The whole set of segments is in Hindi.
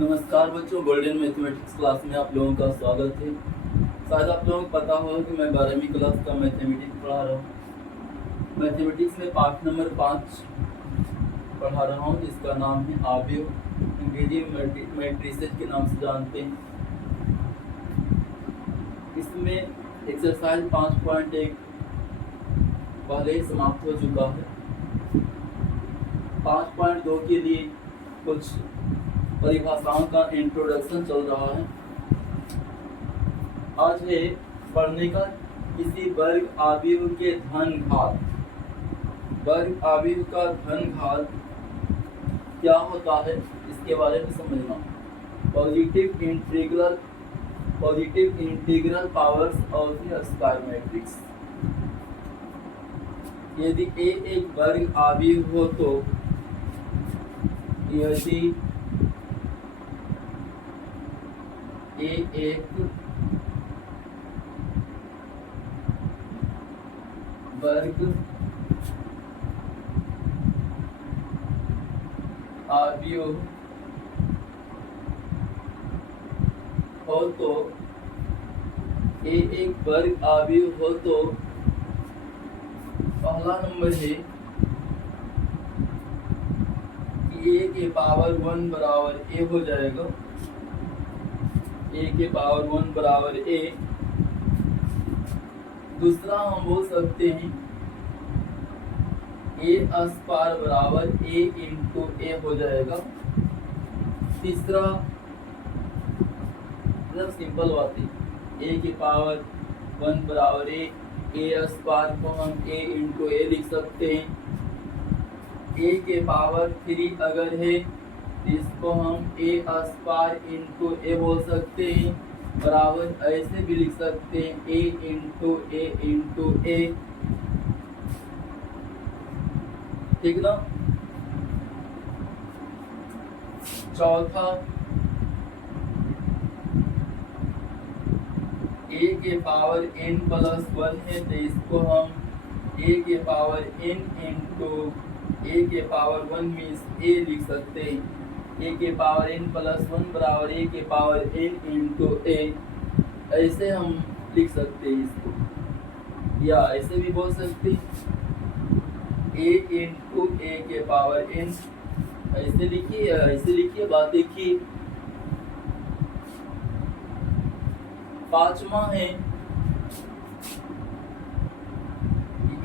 नमस्कार बच्चों, गोल्डन मैथमेटिक्स क्लास में आप लोगों का स्वागत है। शायद आप लोगों को पता होगा कि मैं 12वीं क्लास का मैथमेटिक्स पढ़ा रहा हूँ। मैथमेटिक्स में पाठ नंबर 5 पढ़ा रहा हूँ, जिसका नाम है आव्यूह, अंग्रेजी में मैट्रिसेस के नाम से जानते हैं। इसमें एक्सरसाइज 5.1 पहले ही समाप्त हो चुका है। 5.2 के लिए कुछ परिभाषाओं का इंट्रोडक्शन चल रहा है। आज है पढ़ने का किसी वर्ग आव्यूह के धन घात। वर्ग आव्यूह का धन घात क्या होता है, इसके बारे में समझना। Positive integral powers of the square matrix. यदि ए एक वर्ग आव्यूह हो तो यदि ए एक वर्ग आव्यूह हो तो ए एक वर्ग आव्यूह हो तो पहला नंबर है कि ए के पावर 1 बराबर ए हो जाएगा। ए के पावर 1 बराबर ए। दूसरा हम बोल सकते हैं ए स्क्वायर बराबर ए इंटू ए हो जाएगा। तीसरा सिंपल बात है, ए के पावर 1 बराबर ए स्क्वायर को हम ए इंटू ए लिख सकते हैं। ए के पावर 3 अगर है इसको हम ए स्क्वायर इंटू ए बोल सकते हैं, बराबर ऐसे भी लिख सकते हैं ए इंटू ए। ठीक ना। चौथा, ए के पावर n प्लस 1 है तो इसको हम ए के पावर n इंटू ए के पावर 1 मीन्स ए लिख सकते हैं। ए के पावर n प्लस 1 बराबर ए के पावर n इंटू ए, ऐसे हम लिख सकते हैं इसको, या ऐसे भी बोल सकते हैं ए इंटू ए के पावर n। ऐसे लिखिए, बात देखिए। पांचवा है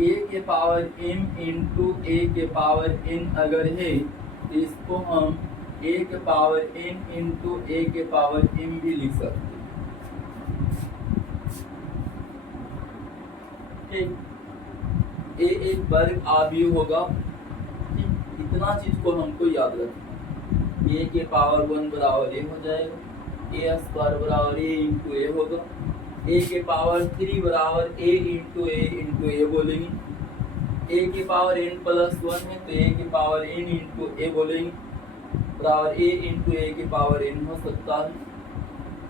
ए के पावर m इंटू ए के पावर n अगर है तो इसको हम ए के पावर n इंटू ए के पावर m भी लिख सकते हैं। ठीक, ए एक वर्ग आव्यूह होगा। इतना चीज को हमको याद रखना। ए के पावर 1 बराबर ए हो जाएगा, ए स्क्वायर बराबर ए इंटू ए होगा। ए के पावर 3 बराबर ए इंटू ए बोलेंगे। ए के पावर n प्लस 1 है तो ए के पावर n इंटू ए बोलेंगे, बराबर ए इंटू ए के पावर n हो सकता है।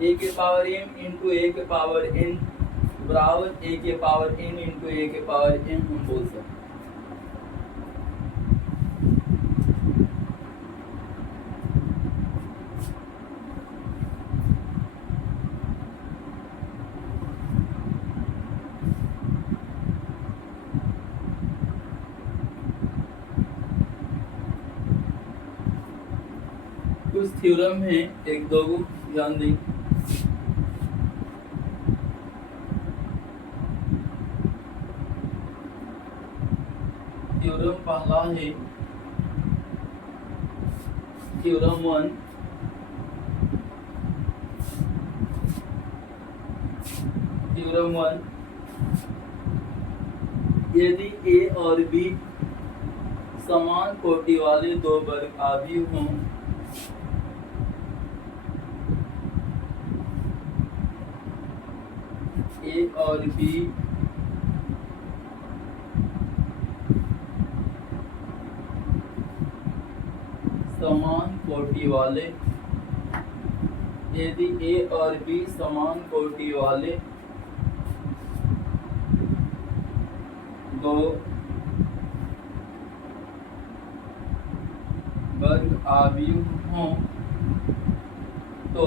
ए के पावर m इंटू ए के पावर n बराबर ए के पावर n इंटू ए के पावर m हम बोल सकते हैं। कुछ थ्योरम है, एक दो को ध्यान दें। थ्योरम पहला है थ्योरम 1। थ्योरम 1, यदि ए और बी समान कोटि वाले दो वर्ग आव्यूह हों ए और बी समान कोटि वाले, यदि ए और बी समान कोटि वाले दो वर्ग आव्यूह हों तो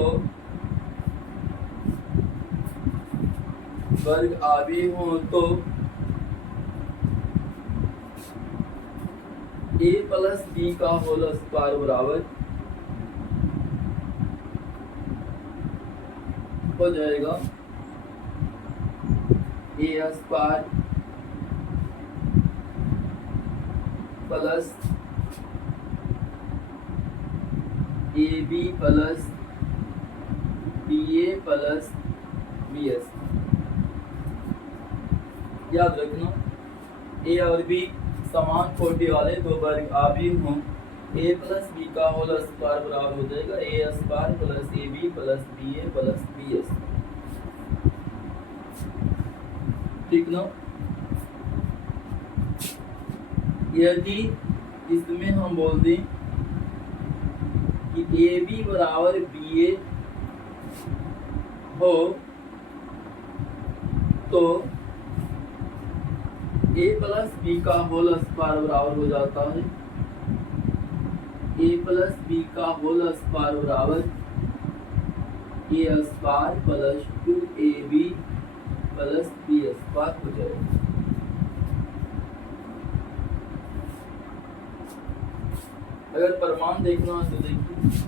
वर्ग आवी हो तो a प्लस बी का होल स्क्वायर बराबर हो जाएगा ए square plus A B plus B A plus B S. याद रखना ए और बी समान कोटि वाले दो वर्ग आवी हों, ए प्लस बी का होल स्क्वायर बराबर हो जाएगा ए square plus A B plus B A plus B S. ठीक ना। यदि इसमें हम बोल दें कि ए बी बराबर बी ए हो तो a प्लस बी का होल स्क्वायर बराबर हो जाता है a प्लस बी का होल स्क्वायर बराबर A square plus 2ab plus B square हो जाएगा। अगर प्रमाण देखना है तो देखिए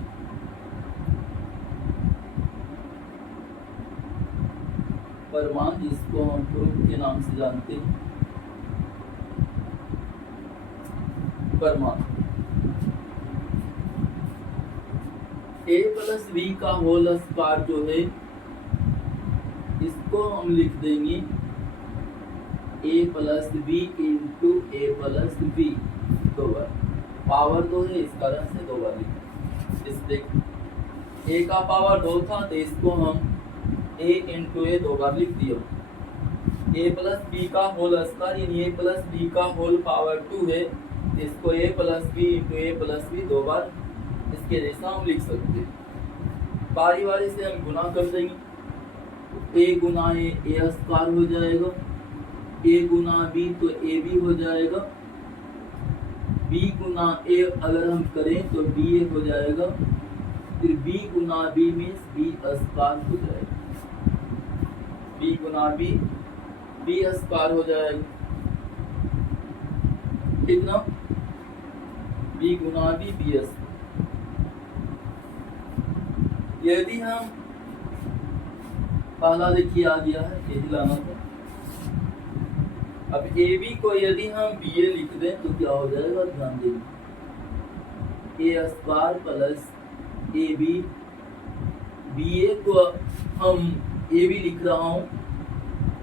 प्रमाण जिसको हम प्रूफ के नाम से जानते हैं। प्रमाण a प्लस बी का होल स्क्वायर जो है इसको हम लिख देंगे a plus B into a plus b, दो बार पावर दो है इस कारण से दो बार लिखें। इस देख a का पावर 2 था तो इसको हम a इंटू ए दो बार लिख दिया। a प्लस बी का होल स्क्वायर यानी a प्लस बी का होल पावर 2 है, इसको a plus B into a plus b दो बार इसके जैसा हम लिख सकते हैं। बारी बारी से हम गुना कर देंगे, a गुना ए स्क्वायर हो जाएगा, a गुना बी तो ए बी हो जाएगा, b गुना a अगर हम करें तो बी ए हो जाएगा, फिर b गुना बी मीन्स बी स्क्वायर हो जाएगा, b गुना बी बी स्क्वायर हो जाएगा। ठीक ना। b गुना बी बी एस। यदि हम पहला देखिए आ गया है यही लाना था। अब ए बी को यदि हम बी ए लिख दें तो क्या हो जाएगा, ध्यान देंगे A square plus A B, B A को हम ए बी लिख रहा हूं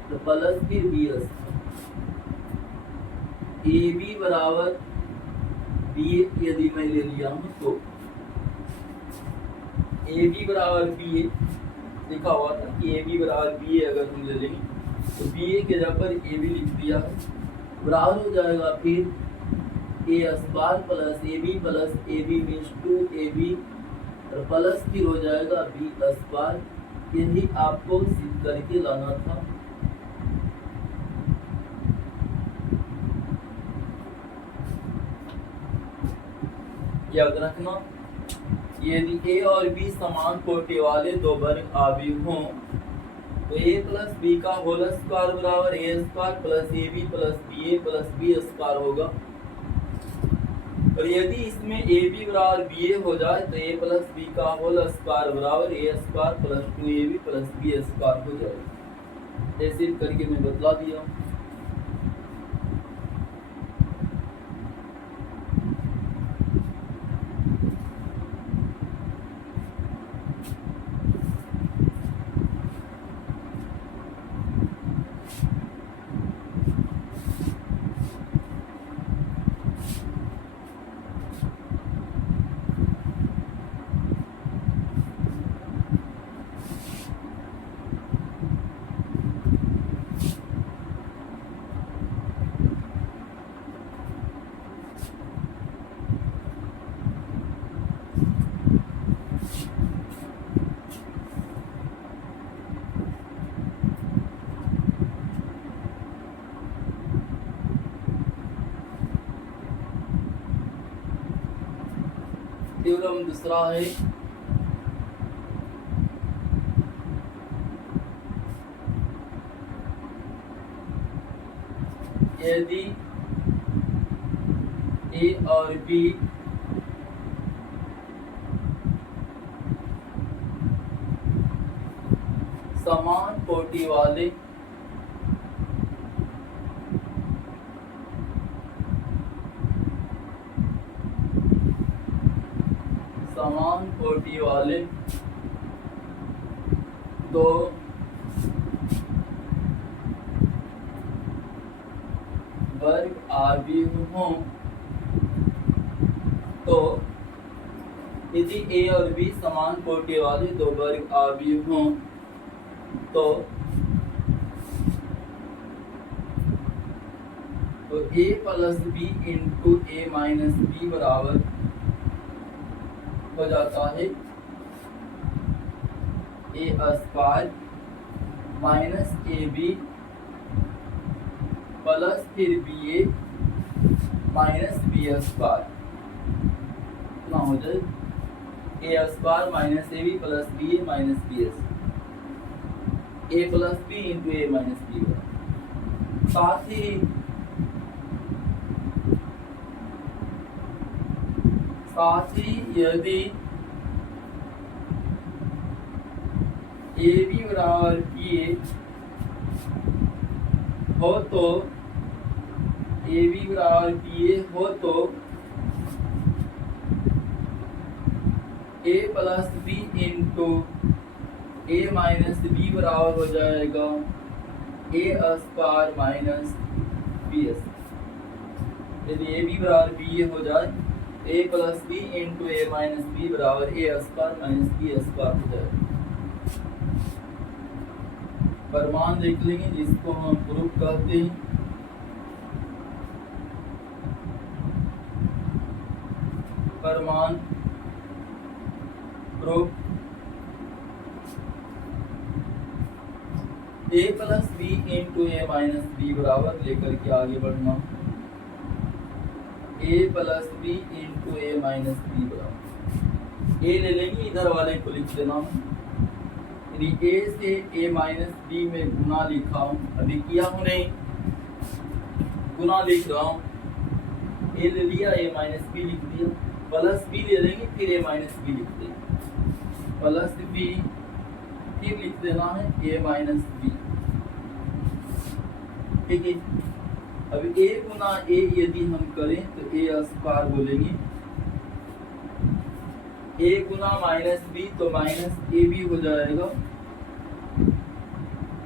तो प्लस फिर बी एस, ए बी बराबर बी ए यदि मैं ले लिया हूं तो ए बी बराबर बी ए लिखा हुआ था कि ए बी बराबर बी ए अगर हम ले लेंगे तो बी ए के जगह पर ए बी लिख दिया है, बराबर हो जाएगा फिर A square plus A B plus A B means 2ab और प्लस फिर हो जाएगा बी स्क्वायर। यही आपको सिद्ध करके लाना था। याद रखना यदि ए और बी समान कोटि वाले दो वर्ग आव्यूह हों तो a प्लस बी का होल स्क्वायर बराबर A square plus A B plus B square होगा। और यदि इसमें ए बी बराबर बी ए हो जाए तो a प्लस बी का होल स्क्वायर बराबर A square plus 2ab plus B square हो जाएगा। ऐसे करके मैं बतला दिया। थ्योरम दूसरा है यदि ए और बी समान कोटि वाले दो वर्ग आव्यूह हों, तो यदि ए और बी समान कोटि वाले दो वर्ग आव्यूह हों तो A plus B into A minus B बराबर हो जाता है A square minus A B plus फिर B A minus B square, इतना हो जाए A square minus A B plus B A minus B S, A plus B into A minus B. साथ ही यदि ए बी बराबर बी ए हो तो ए बी बराबर बी ए हो तो A plus B into A minus B बराबर हो जाएगा ए स्क्वायर माइनस बी एस। यदि ए बी बराबर बी ए हो जाए ए plus B into A minus B बराबर A square minus B square हो जाएगा। प्रमाण देख लेंगे जिसको हम प्रूफ कहते हैं। प्रमाण proof A plus B into A minus B बराबर लेकर के आगे बढ़ना, ए plus B into A minus B बराबर ए ले लेंगे, इधर वाले को लिख देना। यदि ए से ए माइनस बी में गुना लिखा हूं, अभी किया हूं नहीं, गुना लिख रहा हूं, ए ले लिया ए माइनस बी लिख दिया, प्लस बी ले लेंगे फिर ए माइनस बी लिख देंगे, प्लस बी फिर लिख देना है ए माइनस बी। ठीक है, अब ए गुना ए यदि हम करें तो ए स्क्वायर बोलेंगे, ए गुना माइनस बी तो माइनस ए बी हो जाएगा,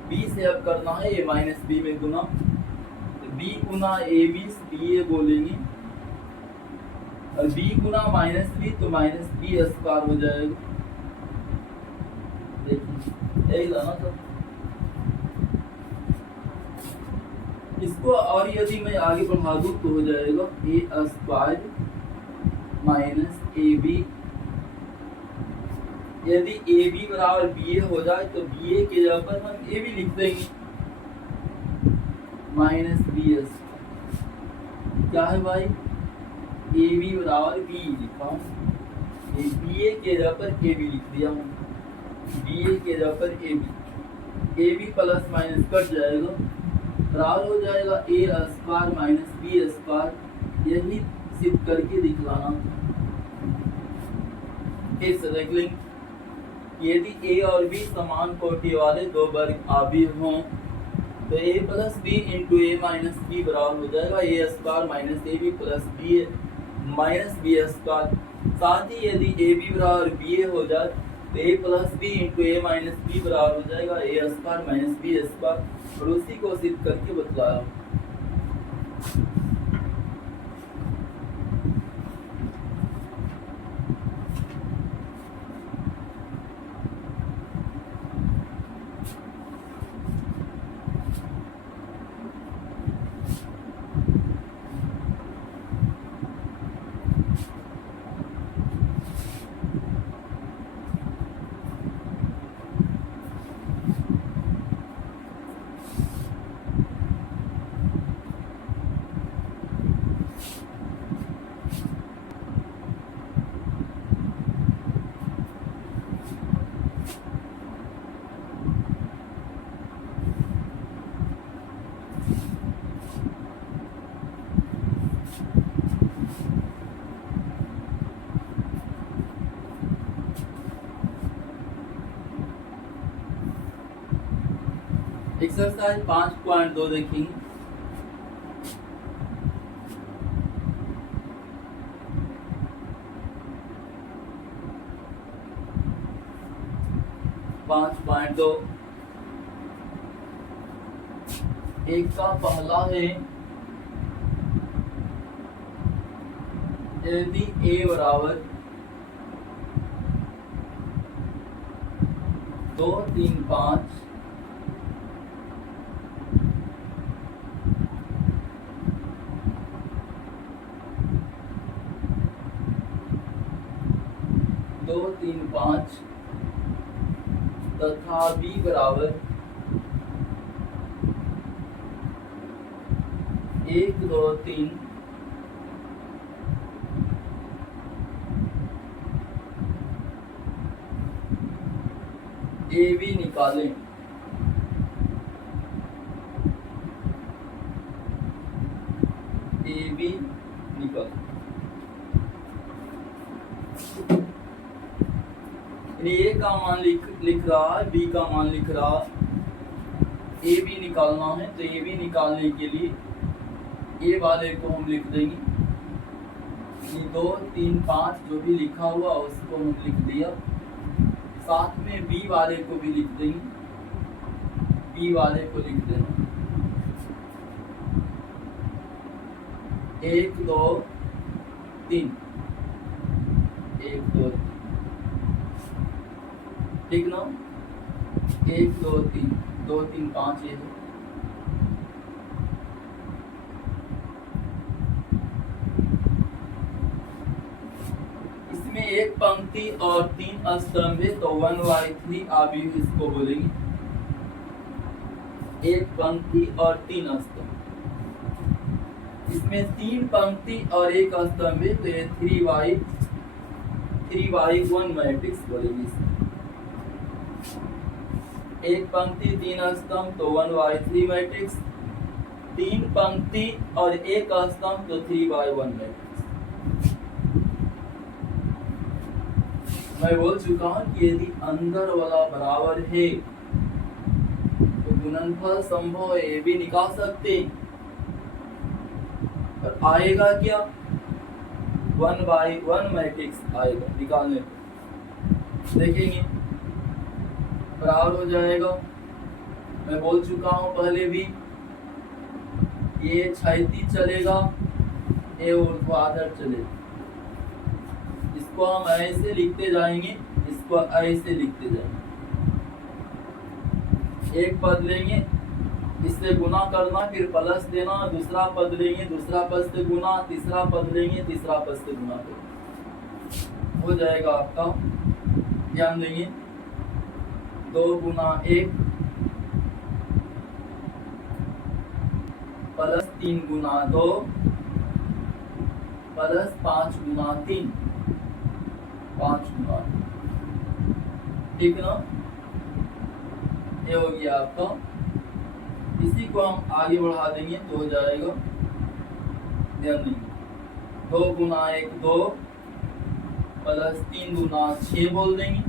बी से अब करना है ए माइनस बी में गुना, तो बी गुना ए बी ए बोलेंगे, और बी गुना माइनस बी तो माइनस बी स्क्वायर हो जाएगा। देखिए यही लाना था इसको, और यदि मैं आगे बढ़ा दूं तो हो जाएगा ए स्क्वायर माइनस ए बी। यदि ए बी बराबर बी ए हो जाए तो बी ए के जगह पर हम ए बी लिख देंगे माइनस बी एस। क्या है भाई, ए बी बराबर बी लिखा हूं, बी ए के जगह पर ए बी लिख दिया हूं, बी ए के जगह पर a B plus minus cut जाएगा, बराबर हो जाएगा ए स्क्वायर माइनस बी स्क्वायर। यही सिद्ध करके दिखलाना। फिर से देख लेंगे, यदि ए और बी समान कोटि वाले दो वर्ग आव्यूह हों तो A plus B into A minus B बराबर हो जाएगा ए square minus A B plus B minus B square. साथ ही यदि ए बी बराबर बी ए हो जाए तो A plus B into A minus B बराबर हो जाएगा ए स्क्वायर माइनस बी स्क्वायर, और उसी को सिद्ध करके बतलाया। एक्सरसाइज 5.2 देखेंगे। एक का पहला है, यदि a बराबर 2, 3, 5 2, 3, 5 तथा b बराबर 1, 2, 3 ए बी निकालें। ए बी निकाल, ए का मान लिख रहा है, बी का मान लिख रहा है, ए बी निकालना है। तो ए बी निकालने के लिए ए वाले को हम लिख देंगे, 2, 3, 5 जो भी लिखा हुआ उसको हम लिख दिया। साथ में बी वाले को भी लिख देंगे, बी वाले को लिख देना 1, 2, 3 1, 2, 3 ठीक ना। 1, 2, 3 2, 3, 5 ये है। इसमें एक पंक्ति और 3 स्तंभ है, तो 1/3 आव्यूह इसको बोलेंगे। एक पंक्ति और 3 स्तंभ, इसमें 3 पंक्ति और 1 स्तंभ है, तो ये 3/1 मैट्रिक्स बोलेंगे। एक पंक्ति 3 स्तंभ तो 1/3 मैट्रिक्स, 3 पंक्ति और 1 स्तंभ तो 3/1 मैट्रिक्स। मैं बोल चुका हूं कि यदि अंदर वाला बराबर है तो गुणनफल संभव है, ये भी निकाल सकते हैं। पर आएगा क्या, 1/1 मैट्रिक्स आएगा निकालने को। देखेंगे बराबर हो जाएगा। मैं बोल चुका हूं पहले भी, ये क्षैतिज चलेगा, ये ऊर्ध्वाधर चलेगा। इसको हम ऐसे लिखते जाएंगे, इसको ऐसे लिखते जाएंगे। एक पद लेंगे, इससे गुना करना, फिर प्लस देना, दूसरा पद लेंगे, दूसरा पद से गुना, तीसरा पद लेंगे, तीसरा पद से गुना करना, हो जाएगा आपका। ध्यान देंगे, 2 गुना 1 प्लस 3 गुना 2 प्लस 5 गुना 3 5 गुना, ठीक ना। ये हो गया आपका। इसी को हम आगे बढ़ा देंगे तो हो जाएगा। ध्यान देंगे, 2 गुना 1 2 प्लस 3 गुना 6 बोल देंगे,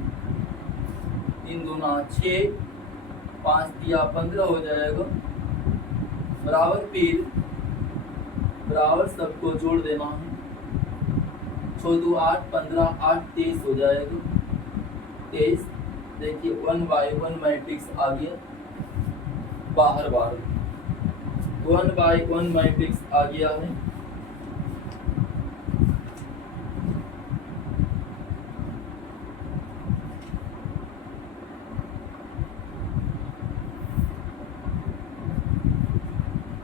3 गुना 6 5 दिया 15 हो जाएगा। बराबर, फिर बराबर सबको जोड़ देना है, 6 2 8 15 8 23 हो जाएगा। 23 देखिए 1/1 मैट्रिक्स आ गया बाहर, 1/1 मैट्रिक्स आ गया है।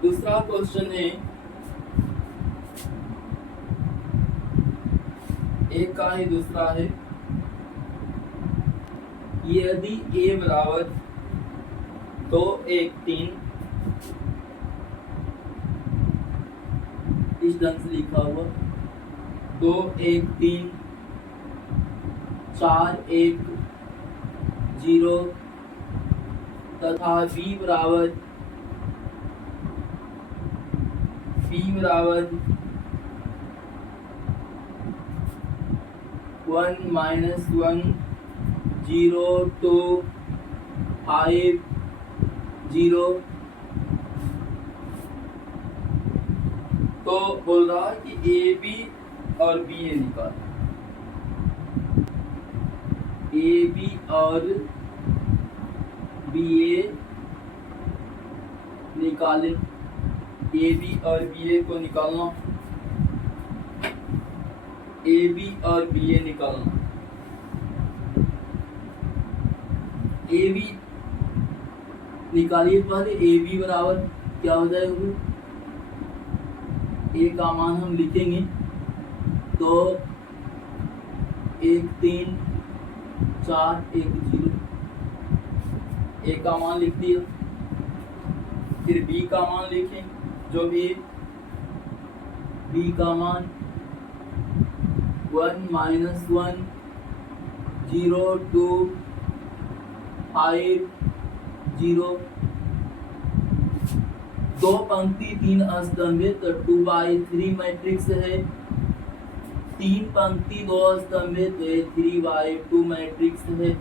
दूसरा क्वेश्चन है, एक का ही दूसरा है, यदि a बराबर 2 1 3 इस ढंग से लिखा हुआ, 2 1 3 4 1 0 तथा b बराबर 1 -1 0 2 5 0। तो बोल रहा है कि ए बी और बी ए निकाल, ए बी और बी ए निकालें, ए बी और बी ए को निकालना, ए बी और बी ए निकालना। ए बी निकालिए पहले, ए बी बराबर क्या हो जाएगा, ए का मान हम लिखेंगे तो 1 3 4 1 0, ए का मान लिख दिया। फिर बी का मान लिखें, जो भी बी का मान 1 -1 0 2 5 0, 2 पंक्ति 3 स्तंभ है तो 2/3 मैट्रिक्स है, 3 पंक्ति 2 स्तंभ है तो ये 3/2 मैट्रिक्स है।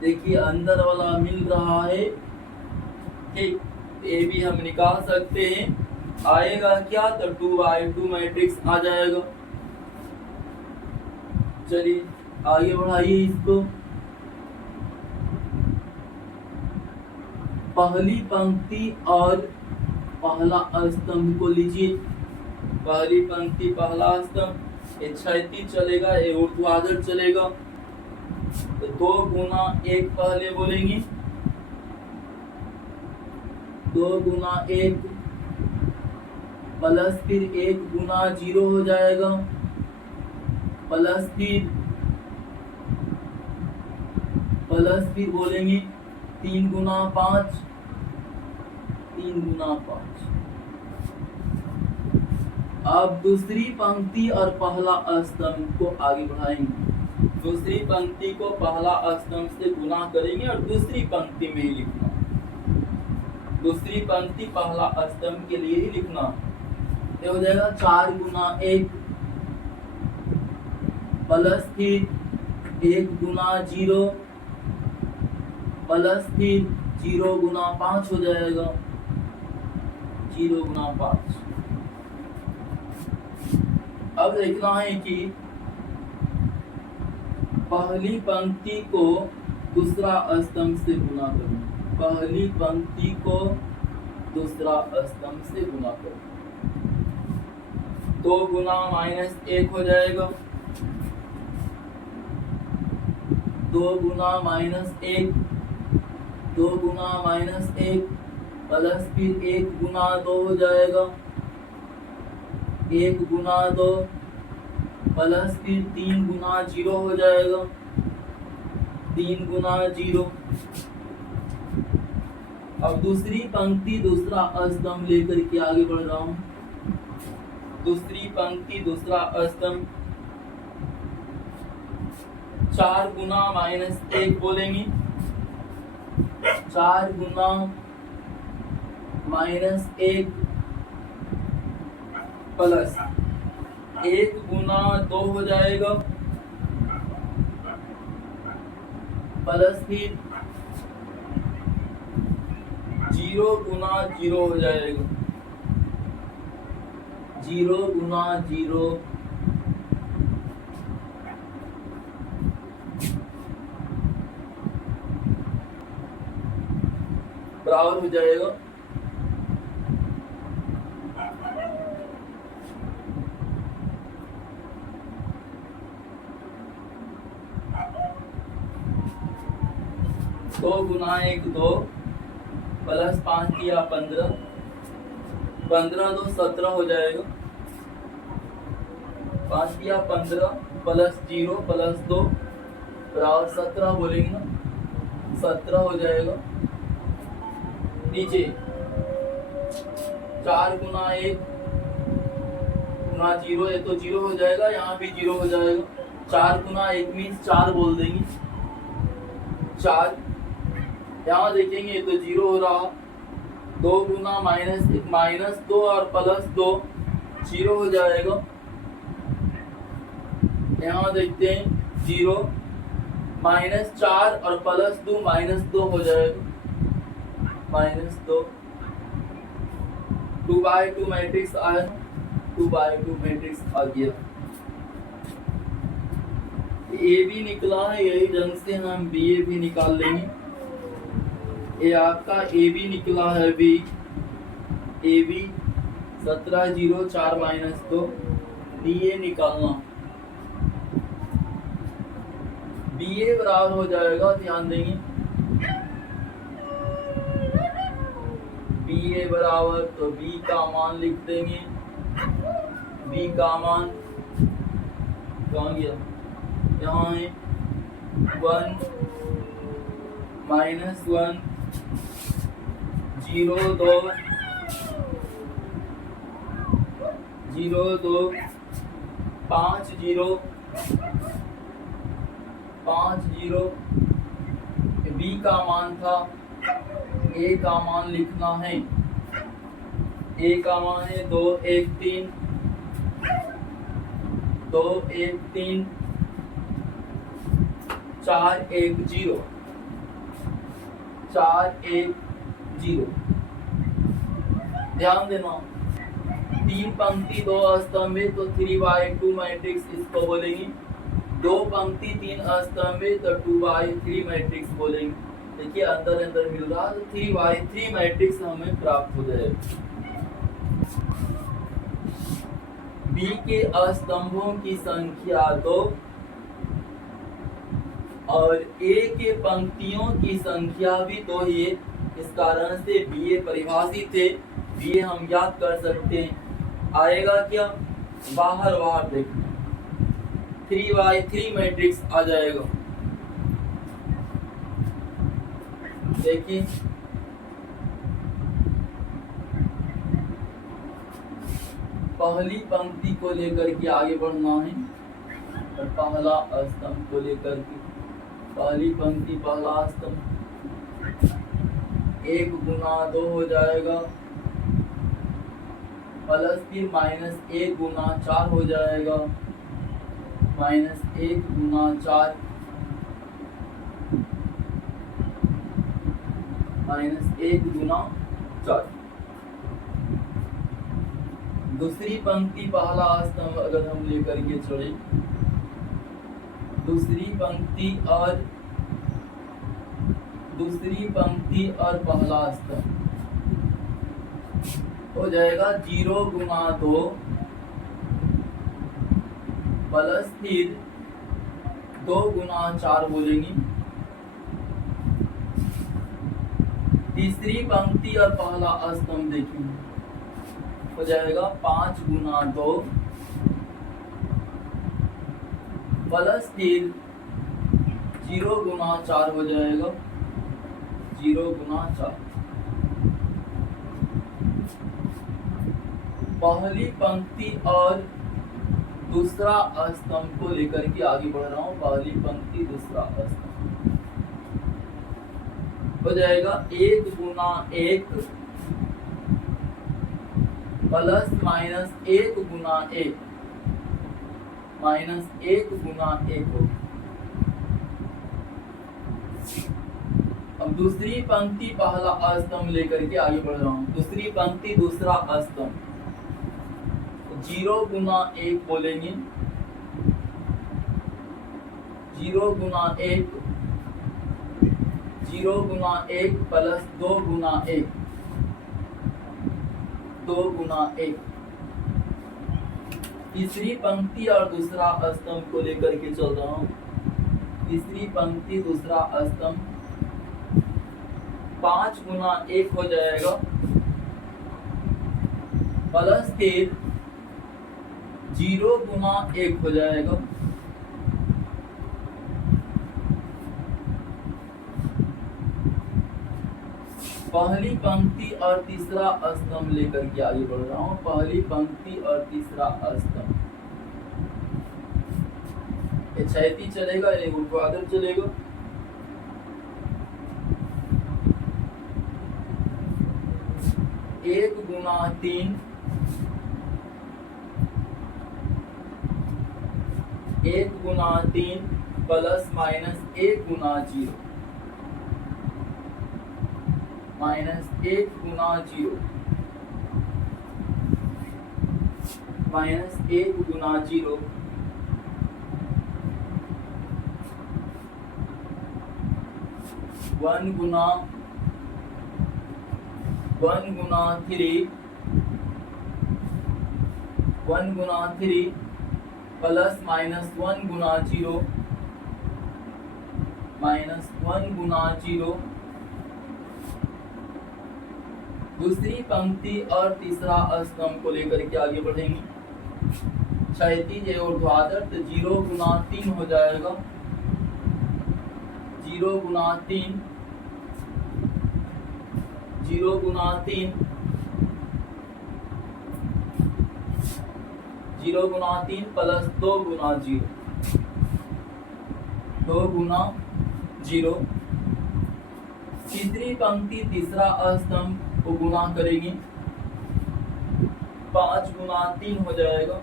देखिए अंदर वाला मिल रहा है, ठीक, ए भी हम निकाल सकते हैं, आएगा क्या तो 2/2 मैट्रिक्स आ जाएगा। चलिए आगे बढ़ाइए इसको। पहली पंक्ति और पहला स्तंभ को लीजिए, पहली पंक्ति पहला स्तंभ, ये क्षैतिज चलेगा, ये ऊर्ध्वाधर चलेगा, तो 2 गुना 1 पहले बोलेंगे, 2 गुना 1 प्लस फिर 1 गुना 0 हो जाएगा, प्लस फिर बोलेंगे 3 गुना 5, 3 गुना 5। अब दूसरी पंक्ति और पहला स्तंभ को आगे बढ़ाएंगे, दूसरी पंक्ति को पहला स्तंभ से गुना करेंगे और दूसरी पंक्ति में ही लिखना, दूसरी पंक्ति पहला स्तंभ के लिए ही लिखना। ये हो जाएगा 4 गुना 1 प्लस फिर 1 गुना 0 प्लस फिर 0 गुना 5 हो जाएगा, 0 गुना 5। अब देखना है कि पहली पंक्ति को दूसरा स्तंभ से गुना करें, पहली पंक्ति को दूसरा स्तंभ से गुना करें, 2 गुना -1 हो जाएगा, 2 गुना -1, 2 गुना -1 प्लस फिर 1 गुना 2 हो जाएगा, 1 गुना 2 प्लस फिर 3 गुना 0 हो जाएगा, 3 गुना 0। अब दूसरी पंक्ति दूसरा स्तंभ लेकर के आगे बढ़ रहा हूं, दूसरी पंक्ति दूसरा स्तंभ, 4 गुना -1 बोलेंगे, 4 गुना -1 प्लस 1 गुना 2 हो जाएगा, प्लस फिर 0 गुना 0 हो जाएगा, 0 गुना 0 बराबर हो जाएगा 2 गुना 1 2 प्लस 5 किया 15, 15 2 17 हो जाएगा, 5 किया 15 प्लस 0 प्लस 2 बराबर 17 बोलेंगे ना, 17 हो जाएगा। नीचे 4 गुना 1 गुना 0, ये तो 0 हो जाएगा, यहाँ भी 0 हो जाएगा, 4 गुना 1 मीन्स 4 बोल देंगे, 4 यहाँ देखेंगे ये तो 0 हो रहा, 2 गुना -2 और प्लस 2 0 हो जाएगा, यहाँ देखते हैं 0 -4 और प्लस 2 -2 हो जाएगा, -2 2/2 मैट्रिक्स आया, 2/2 मैट्रिक्स आ गया। ए भी निकला है, यही ढंग से हम बी ए भी निकाल लेंगे। ये आपका ए बी निकला है, बी ए बी 17 0 4 -2 बी ए निकालना। बी ए बराबर हो जाएगा, ध्यान देंगे, बी ए बराबर तो बी का मान लिख देंगे, बी का मान कहाँ गया, यहाँ है 1 -1 0 2 0 2 5 0 5 0। बी का मान था, ए का मान लिखना है, ए का मान है 2 1 3 2 1 3 4 1 0 4 1 0। ध्यान देना, 3 पंक्ति 2 स्तंभ तो 3/2 मैट्रिक्स इसको बोलेंगे, 2 पंक्ति 3 स्तंभ तो 2/3 मैट्रिक्स बोलेंगे। देखिए अंदर अंदर मिल रहा, तो 3/3 मैट्रिक्स हमें प्राप्त हो जाएगा। बी के स्तंभों की संख्या 2 और ए के पंक्तियों की संख्या भी 2 ही है। इस कारण से बी ए परिभाषित है, बी ए हम याद कर सकते हैं। आएगा क्या, बाहर बाहर देखना, 3/3 मैट्रिक्स आ जाएगा। देखिए पहली पंक्ति को लेकर के आगे बढ़ना है, और पहला स्तंभ को लेकर के, पहली पंक्ति पहला स्तंभ 1 गुना 2 हो जाएगा, प्लस फिर -1 गुना 4 हो जाएगा, -1 गुना 4 -1 गुना 4। दूसरी पंक्ति पहला स्तंभ अगर हम लेकर के चले, दूसरी पंक्ति और पहला स्तंभ हो जाएगा 0 गुना 2 प्लस फिर 2 गुना 4 बोलेंगे। तीसरी पंक्ति और पहला स्तंभ देखेंगे, हो जाएगा 5 गुना 2 प्लस फिर 0 गुना 4 हो जाएगा, 0 गुना 4। पहली पंक्ति और दूसरा स्तंभ को लेकर के आगे बढ़ रहा हूं, पहली पंक्ति दूसरा स्तंभ हो जाएगा 1 गुना 1 प्लस -1 गुना 1 -1 गुना 1 हो। अब दूसरी पंक्ति पहला स्तंभ लेकर के आगे बढ़ रहा हूं, दूसरी पंक्ति दूसरा स्तंभ 0 गुना 1 बोलेंगे, 0 गुना 1 0 गुना 1 प्लस 2 गुना 1 2 गुना 1। तीसरी पंक्ति और दूसरा स्तंभ को लेकर के चल रहा हूं, तीसरी पंक्ति दूसरा स्तंभ 5 गुना 1 हो जाएगा, प्लस फिर 0 गुना 1 हो जाएगा, पहली पंक्ति और तीसरा स्तंभ लेकर के आगे बढ़ रहा हूं, पहली पंक्ति और तीसरा स्तंभ ये क्षैतिज चलेगा, ये ऊर्ध्वाधर चलेगा। एक गुना 3 1 गुना 3 प्लस -1 गुना 0 माइनस 1 गुना 0 माइनस 1 गुना 0 1 गुना 3 1 गुना 3 प्लस माइनस 1 गुना 0 माइनस 1 गुना 0। दूसरी पंक्ति और तीसरा स्तंभ को लेकर के आगे बढ़ेंगे। क्षैतिज और ऊर्ध्वाधर, तो 0 गुना 3 हो जाएगा, 0 गुना 3 0 गुना 3 0 गुना 3 प्लस 2 गुना 0 2 गुना 0। तीसरी पंक्ति तीसरा स्तंभ को गुना करेंगे, 5 गुना 3 हो जाएगा,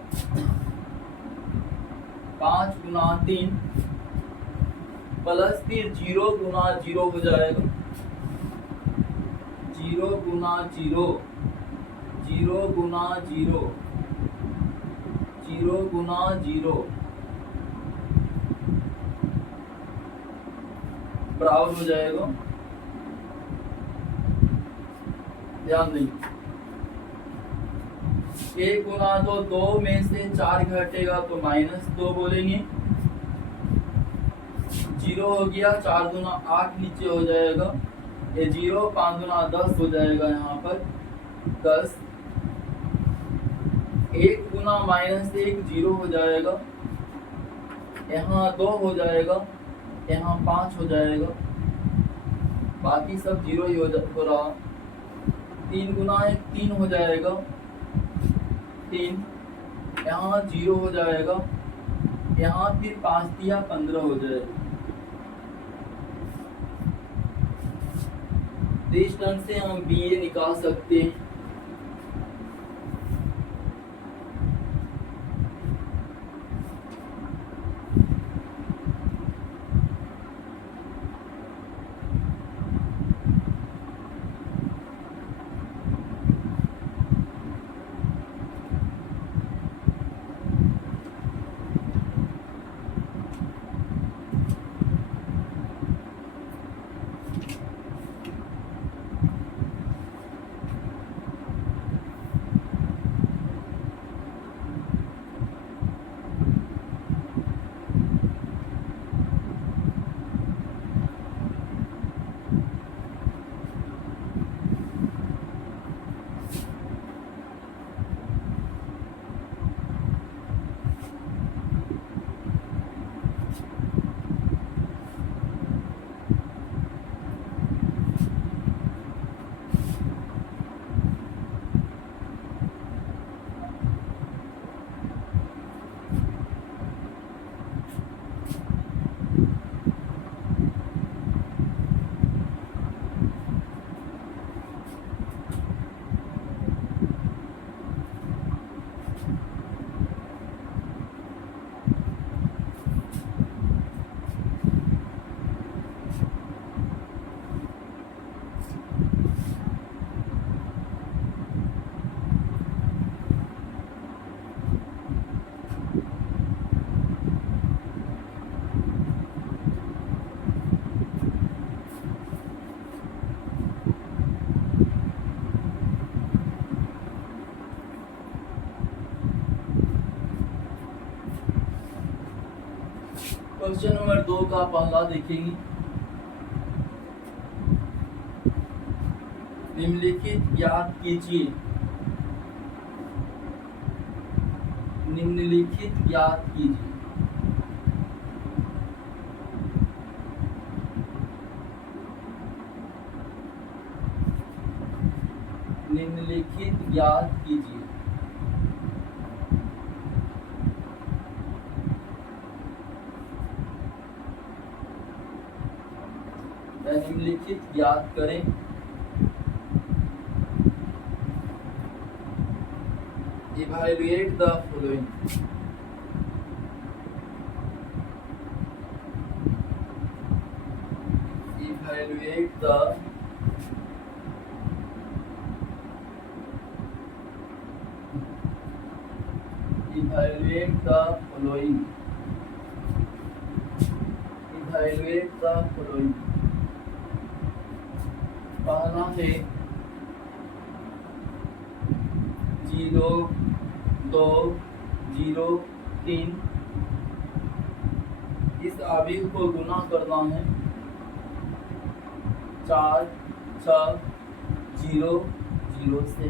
5 गुना 3 प्लस फिर 0 गुना 0 हो जाएगा, 0 गुना 0 0 गुना 0 0 गुना 0 बराबर हो जाएगा। ध्यान दें, 1 गुना 2 2 में से 4 घटेगा तो माइनस 2 बोलेंगे, 0 हो गया, 4 गुना 8 नीचे हो जाएगा, ये 0 5 गुना 10 हो जाएगा, यहाँ पर 10। 1 गुना माइनस 1 0 हो जाएगा, यहाँ 2 हो जाएगा, यहाँ 5 हो जाएगा, बाकी सब 0 ही हो रहा। 3 गुना 1 3 हो जाएगा, 3, यहाँ 0 हो जाएगा, यहाँ फिर 5 दिया 15 हो जाएगा। इस ढंग से हम BA निकाल सकते हैं। क्वेश्चन नंबर 2 का पहला देखेंगे। निम्नलिखित ज्ञात कीजिए, निम्नलिखित ज्ञात कीजिए। निम्नलिखित ज्ञात कीजिए। निम्नलिखित ज्ञात करें। Evaluate the following. Evaluate the evaluate the following, evaluate the following. पहला है 0 2 0 3, इस आवेग को गुना करना है 4 6 0 0 से,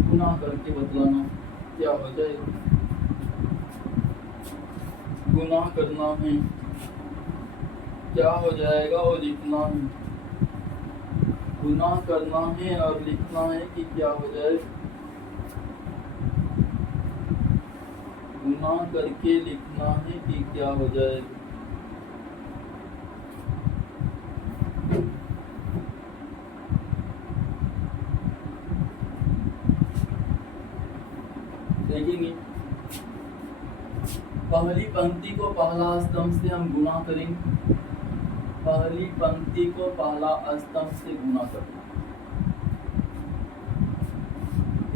गुना करके बतलाना क्या हो जाएगा। गुना करना है क्या हो जाएगा और लिखना है, गुना करना है और लिखना है कि क्या हो जाएगा। गुना करके लिखना है कि क्या हो जाएगा। देखेंगे पहली पंक्ति को पहला स्तंभ से हम गुना करेंगे, पहली पंक्ति को पहला स्तंभ से गुना करेंगे।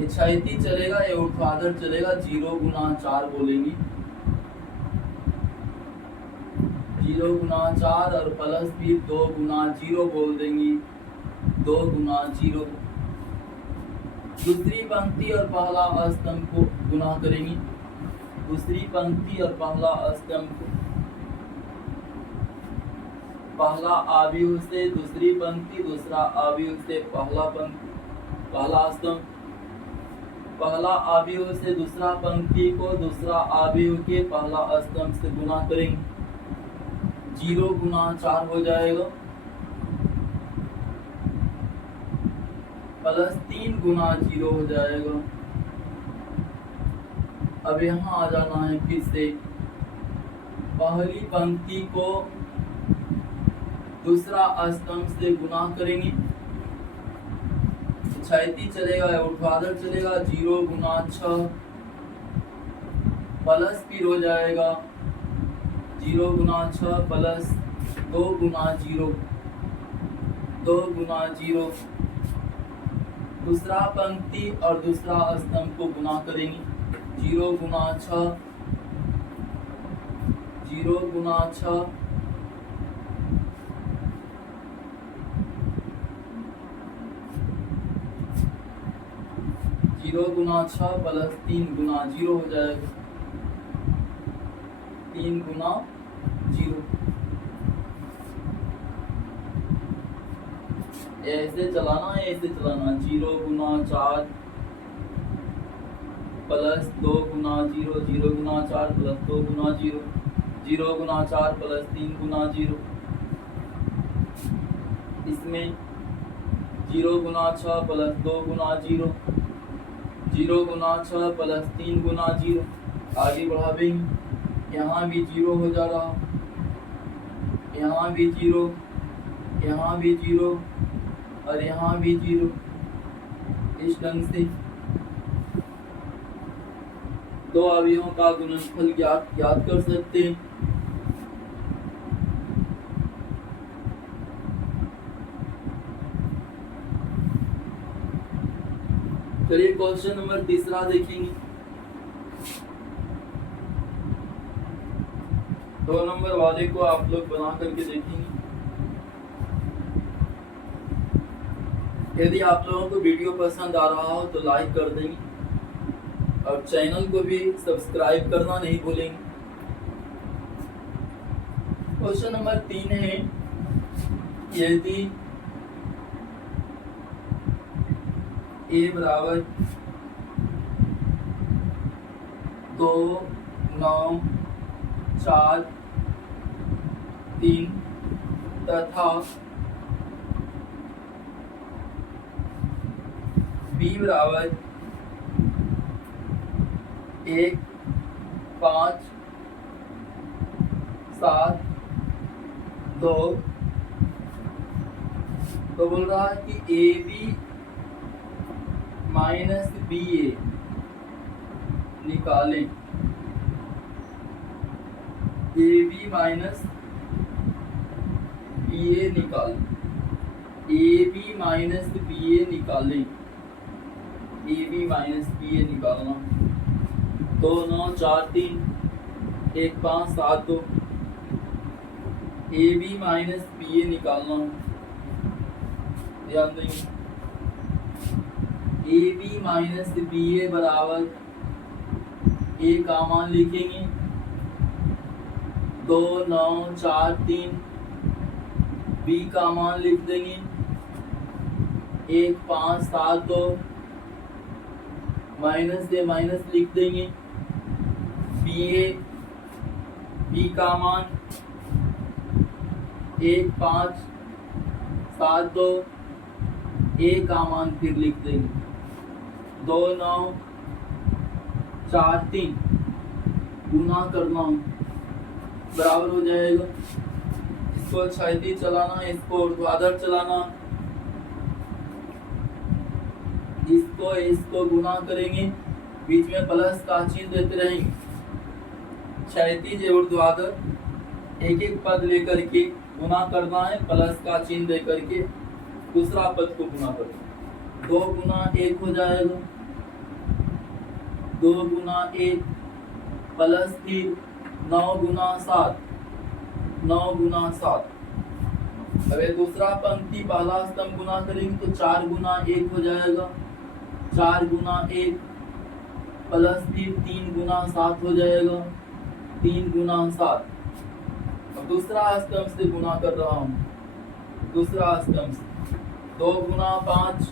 ये क्षैतिज चलेगा, ये ऊर्ध्वाधर चलेगा। 0 गुना 4 बोलेंगे, 0 गुना 4 और प्लस फिर 2 गुना 0 बोल देंगी, 2 गुना 0। दूसरी पंक्ति और पहला स्तंभ को गुना करेंगे, दूसरी पंक्ति और पहला स्तंभ को, पहला आव्यूह से दूसरी पंक्ति, दूसरा आव्यूह से पहला पंक्ति, पहला स्तंभ, पहला आव्यूह से दूसरा पंक्ति को दूसरा आव्यूह के पहला स्तंभ से गुना करेंगे। 0 गुना 4 हो जाएगा, प्लस 3 गुना 0 हो जाएगा। अब यहाँ आ जाना है फिर से, पहली पंक्ति को दूसरा स्तंभ से गुना करेंगे, क्षैतिज चलेगा या ऊर्ध्वाधर चलेगा। 0 गुना 6 प्लस फिर हो जाएगा 0 गुना 6 प्लस 2 गुना 0, 2 गुना 0। दूसरा पंक्ति और दूसरा स्तंभ को गुना करेंगे। 0 गुना 6, 0 गुना 6 0 गुना 6 प्लस 3 गुना 0 हो जाएगा, 3 गुना 0। ऐसे चलाना है, ऐसे चलाना। 0 गुना 4 प्लस 2 गुना 0, 0 गुना 4 प्लस 2 गुना 0, 0 गुना 4 प्लस 3 गुना 0। इसमें 0 गुना 6 प्लस 2 गुना 0, 0 गुना 6 प्लस 3 गुना 0। आगे बढ़ावेंगे, यहाँ भी 0 हो जा रहा, यहाँ भी 0, यहाँ भी 0 और यहाँ भी 0। इस ढंग से दो अवयवों का गुणनफल ज्ञात कर सकते हैं। चलिए क्वेश्चन नंबर 3 देखेंगे। 2 नंबर वाले को आप लोग बना करके देखेंगे। यदि आप लोगों को वीडियो पसंद आ रहा हो तो लाइक कर देंगे और चैनल को भी सब्सक्राइब करना नहीं भूलेंगे। क्वेश्चन नंबर 3 है, यदि a बराबर 2 9 4 3 तथा b बराबर 1 5 7 2, तो बोल रहा है कि AB माइनस BA निकालें। AB माइनस BA निकालें, AB माइनस BA निकालें, AB माइनस BA निकालना। 2 9 4 3 1 5 7 2 ए बी माइनस बी ए निकालना है, ध्यान देंगे। ए बी माइनस बी ए बराबर ए का मान लिखेंगे 2 9 4 3, बी का मान लिख देंगे 1 5 7 2, माइनस से माइनस लिख देंगे बी का मान 1 5 7 2, ए का मान फिर लिख देंगे 2 9 4 3, गुना करना बराबर हो जाएगा, इसको क्षैतिज चलाना, इसको ऊर्ध्वाधर चलाना, इसको गुना करेंगे, बीच में प्लस का चिन्ह देते रहेंगे, क्षैतिज ऊर्ध्वाधर एक एक पद लेकर के गुना करना है, प्लस का चिन्ह दे करके दूसरा पद को गुना करेंगे। 2 गुना 1 हो जाएगा, 2 गुना 1 प्लस 3 9 गुना 7, 9 गुना 7। अब ये दूसरा पंक्ति पहला स्तंभ गुना करेंगे तो 4 गुना 1 हो जाएगा, 4 गुना 1 प्लस 3 गुना 7 हो जाएगा, 3 गुना 7। अब दूसरा स्तंभ से गुना कर रहा हूँ, दूसरा स्तंभ से 2 गुना 5,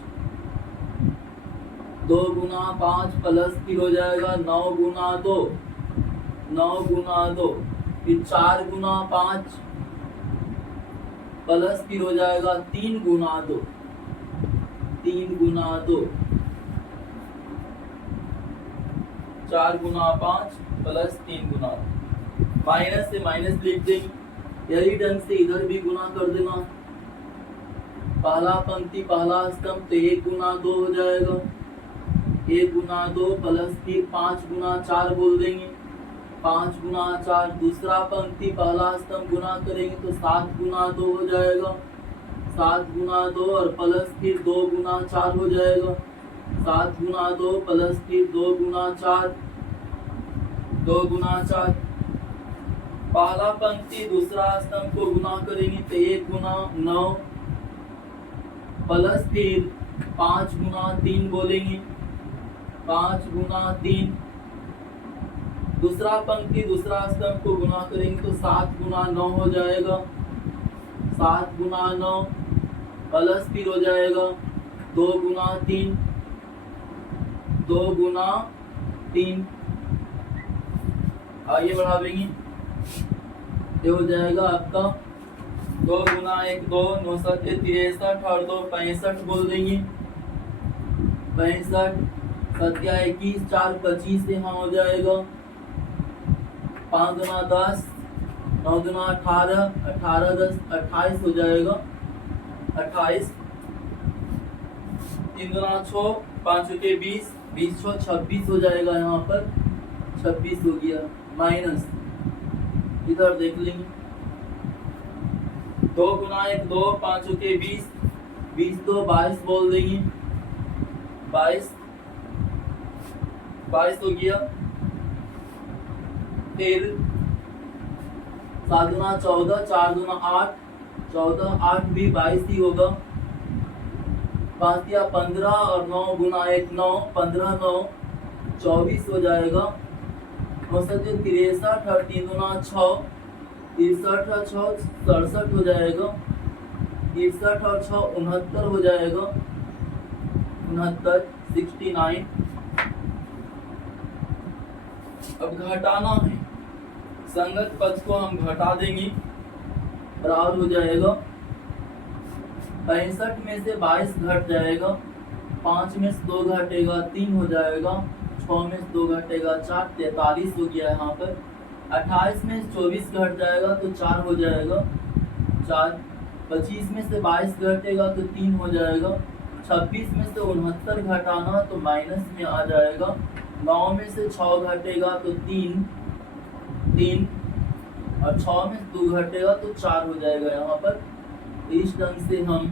2 गुना 5 प्लस फिर हो जाएगा 9 गुना 2, 9 गुना 2, फिर 4 गुना 5 प्लस फिर हो जाएगा 3 गुना 2, 3 गुना 2, 4 गुना 5 प्लस 3 गुना 2, माइनस से माइनस लिख देंगे। यही ढंग से इधर भी गुना कर देना, पहला पंक्ति पहला स्तंभ तो 1 गुना 2 हो जाएगा, 1 गुना 2 प्लस फिर 5 गुना 4 बोल देंगे, 5 गुना 4। दूसरा पंक्ति पहला स्तंभ गुना करेंगे तो 7 गुना 2 हो जाएगा, 7 गुना 2 और प्लस फिर 2 गुना 4 हो जाएगा, 7 गुना 2 प्लस फिर 2 गुना 4, 2 गुना 4। पहला पंक्ति दूसरा स्तंभ को गुना करेंगे तो 1 गुना 9 प्लस फिर 5 गुना 3 बोलेंगे, 5 गुना 3। दूसरा पंक्ति दूसरा स्तंभ को गुना करेंगे तो 7 गुना 9 हो जाएगा, 7 गुना 9 प्लस फिर हो जाएगा 2 गुना 3, 2 गुना 3। आगे बढ़ावेंगे, ये हो जाएगा आपका 2 गुना 1 2, 9 7 63 और 2 65 बोल देंगे, 65 7 21 4 25 से यहाँ हो जाएगा, 5 गुना 10, 9 गुना 18, 18 10 28 हो जाएगा, 28। 3 गुना 6 5 के 20, 20 6 26 हो जाएगा, यहाँ पर 26 हो गया, माइनस इधर देख लेंगे। 2 गुना 1 2, 5 के 20, 20 2 22 बोल देंगे, 22 हो गया। फिर 7 गुना 14, 4 गुना 8, 14 8 भी 22 ही होगा, 5 या 15 और 9 गुना 1 9, 15 9 24 हो जाएगा। 9 63 और 3 गुना 6, 63 और 6 67 हो जाएगा, 63 और 6 69 हो जाएगा, 69 69। अब घटाना है, संगत पद को हम घटा देंगे, बराबर हो जाएगा 65 में से 22 घट जाएगा, 5 में से 2 घटेगा 3 हो जाएगा, 6 में से 2 घटेगा 4 43 हो गया यहाँ पर। 28 में से 24 घट जाएगा तो 4 हो जाएगा 4। 25 में से 22 घटेगा तो 3 हो जाएगा। 26 में से 69 घटाना तो माइनस में आ जाएगा। 9 में से 6 घटेगा तो 3 3 और 6 में से 2 घटेगा तो 4 हो जाएगा यहाँ पर। इस ढंग से हम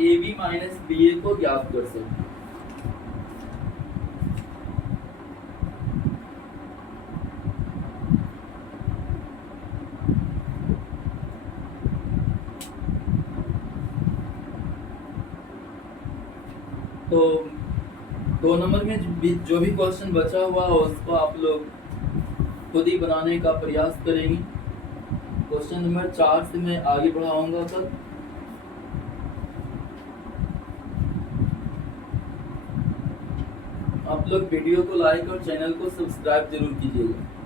AB माइनस BA को ज्ञात कर सकते हैं। तो 2 नंबर में जो भी क्वेश्चन बचा हुआ है उसको आप लोग खुद ही बनाने का प्रयास करेंगे। क्वेश्चन नंबर 4 से मैं आगे बढ़ाऊंगा कल। आप लोग वीडियो को लाइक और चैनल को सब्सक्राइब जरूर कीजिएगा।